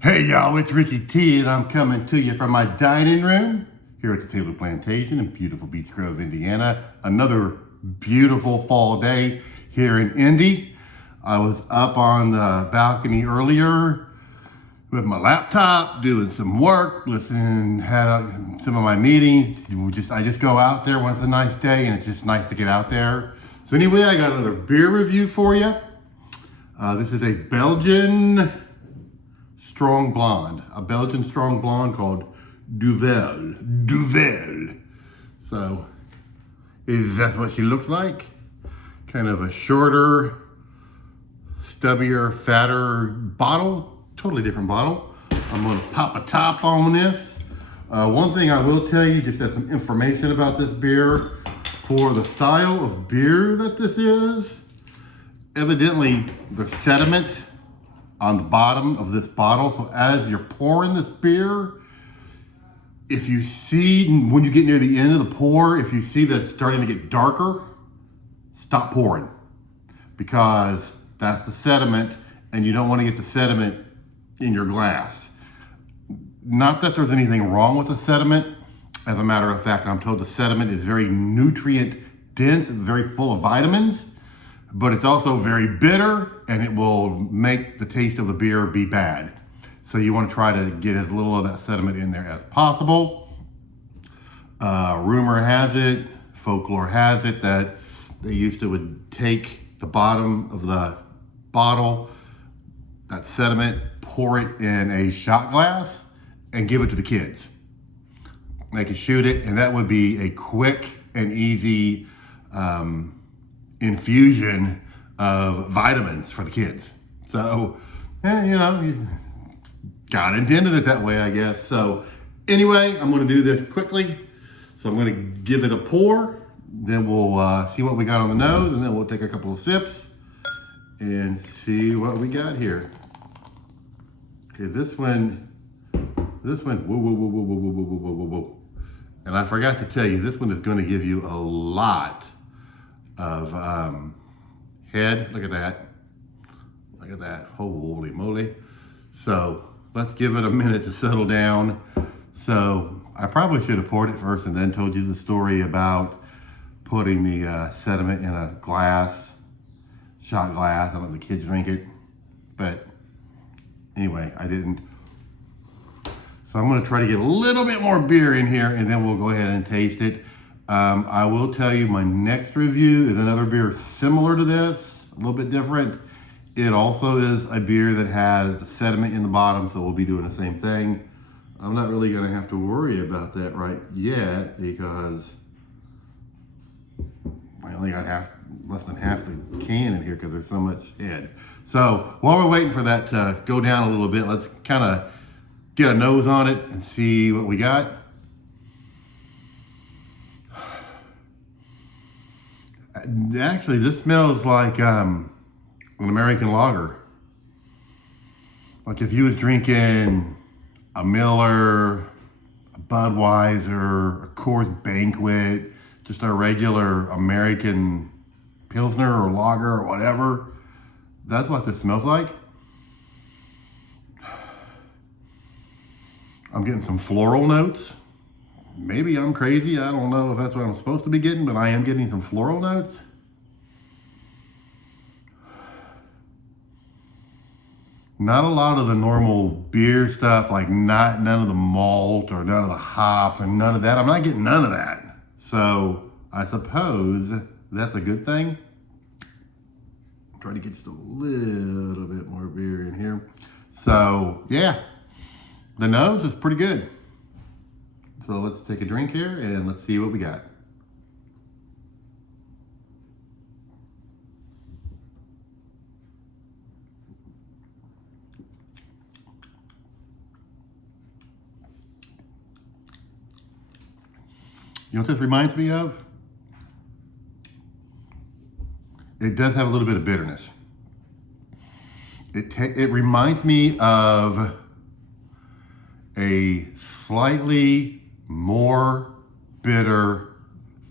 Hey y'all, it's Ricky T and I'm coming to you from my dining room here at the Taylor Plantation in beautiful Beech Grove, Indiana. Another beautiful fall day here in Indy. I was up on the balcony earlier with my laptop, doing some work, listening, had some of my meetings. I just go out there when it's a nice day and it's just nice to get out there. So anyway, I got another beer review for you. This is a Belgian strong blonde, a Belgian strong blonde called Duvel. So that's what she looks like. Kind of a shorter, stubbier, fatter bottle, totally different bottle. I'm gonna pop a top on this. One thing I will tell you, just as some information about this beer, for the style of beer that this is, evidently there's sediment on the bottom of this bottle. So as you're pouring this beer, if you see, when you get near the end of the pour, if you see that it's starting to get darker, stop pouring, because that's the sediment and you don't want to get the sediment in your glass. Not that there's anything wrong with the sediment. As a matter of fact, I'm told the sediment is very nutrient dense, it's very full of vitamins, but it's also very bitter and it will make the taste of the beer be bad. So you want to try to get as little of that sediment in there as possible. Rumor has it, folklore has it, that they used to would take the bottom of the bottle, that sediment, pour it in a shot glass and give it to the kids. They could shoot it, and that would be a quick and easy infusion of vitamins for the kids. So, God intended it that way, I guess. So anyway, I'm gonna do this quickly. So I'm gonna give it a pour, then we'll see what we got on the nose, and then we'll take a couple of sips and see what we got here. Okay, this one, whoa. And I forgot to tell you, this one is gonna give you a lot of head. Look at that, holy moly. So let's give it a minute to settle down. So I probably should have poured it first and then told you the story about putting the sediment in a glass, shot glass, and let the kids drink it. But anyway, I didn't. So I'm gonna try to get a little bit more beer in here and then we'll go ahead and taste it. I will tell you, my next review is another beer similar to this, a little bit different. It also is a beer that has the sediment in the bottom, so we'll be doing the same thing. I'm not really gonna have to worry about that right yet because I only got less than half the can in here because there's so much head. So while we're waiting for that to go down a little bit, let's kind of get a nose on it and see what we got. Actually, this smells like an American lager. Like if you was drinking a Miller, a Budweiser, a Coors Banquet, just a regular American Pilsner or lager or whatever, that's what this smells like. I'm getting some floral notes. Maybe I'm crazy. I don't know if that's what I'm supposed to be getting, but I am getting some floral notes. Not a lot of the normal beer stuff, like none of the malt or none of the hops or none of that. I'm not getting none of that. So I suppose that's a good thing. Try to get just a little bit more beer in here. So yeah, the nose is pretty good. So let's take a drink here and let's see what we got. You know what this reminds me of? It does have a little bit of bitterness. It reminds me of a slightly more bitter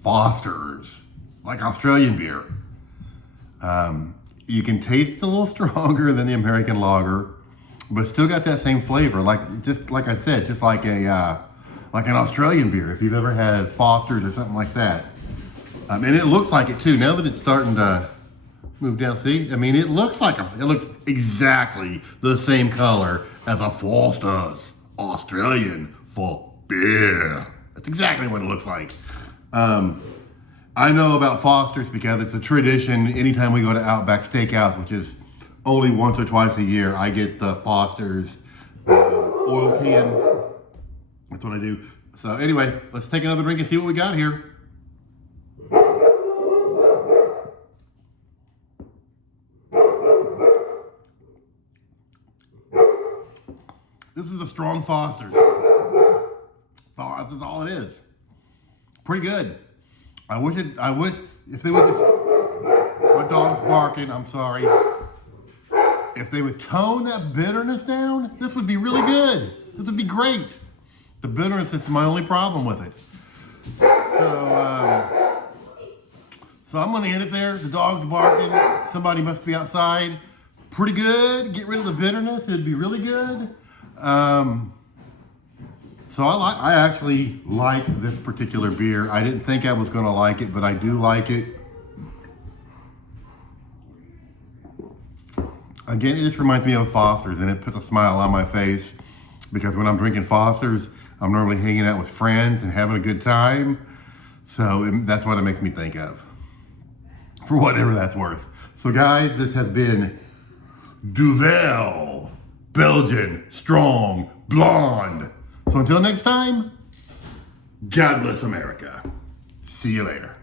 Foster's, like Australian beer. You can taste a little stronger than the American lager. but still got that same flavor. Just like I said, just like like an Australian beer. If you've ever had Foster's or something like that, and it looks like it too. Now that it's starting to move down, see, I mean, it looks exactly the same color as a Foster's Australian for beer. That's exactly what it looks like. I know about Foster's because it's a tradition. Anytime we go to Outback Steakhouse, which is only once or twice a year, I get the Foster's oil can. That's what I do. So anyway, let's take another drink and see what we got here. This is a strong Foster's. That's all it is. Pretty good. I wish if they would just, my dog's barking, I'm sorry. If they would tone that bitterness down, this would be really good. This would be great. The bitterness is my only problem with it. So I'm gonna end it there. The dog's barking. Somebody must be outside. Pretty good. Get rid of the bitterness. It'd be really good. So I actually like this particular beer. I didn't think I was gonna like it, but I do like it. Again, it just reminds me of Foster's, and it puts a smile on my face because when I'm drinking Foster's, I'm normally hanging out with friends and having a good time. So that's what it makes me think of, for whatever that's worth. So guys, this has been Duvel Belgian Strong Blonde. So until next time, God bless America. See you later.